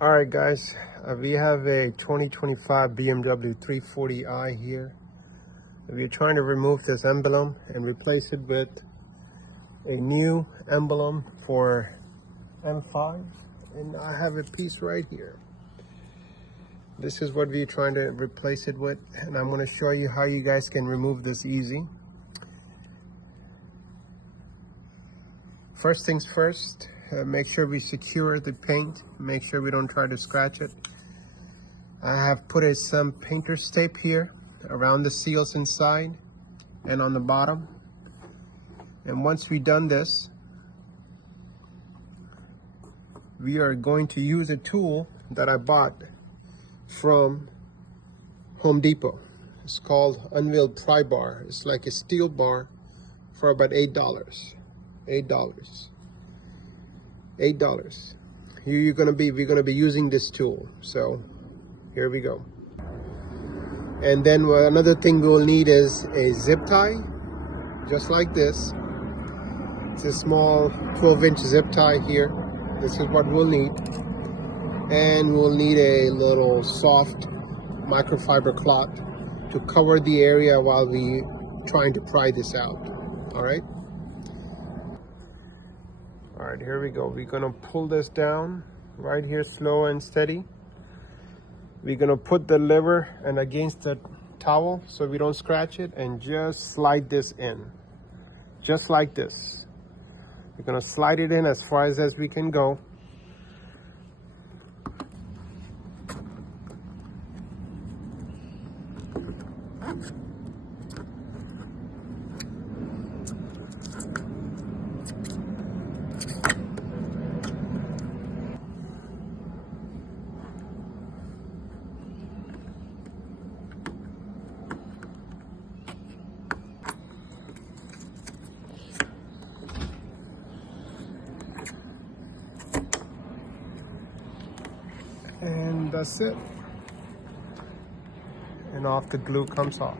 All right, guys, we have a 2025 BMW 340i here. We're trying to remove this emblem and replace it with a new emblem for M5, and I have a piece right here. This is what we're trying to replace it with, and I'm going to show you how you guys can remove this easy. First things first, make sure we secure the paint. Make sure we don't try to scratch it. I have put some painter's tape here around the seals inside and on the bottom. And once we've done this, we are going to use a tool that I bought from Home Depot. It's called Unveiled Pry Bar. It's like a steel bar for about $8. $8. We're gonna be using this tool. So here we go. And then another thing we will need is a zip tie, just like this. It's a small 12-inch zip tie here. This is what we'll need. And we'll need a little soft microfiber cloth to cover the area while we trying to pry this out. All right. All right, here we go. We're gonna pull this down right here, slow and steady. We're gonna put the lever and against the towel so we don't scratch it, and just slide this in, just like this. We're gonna slide it in as far as we can go. And that's it. And off the glue comes off.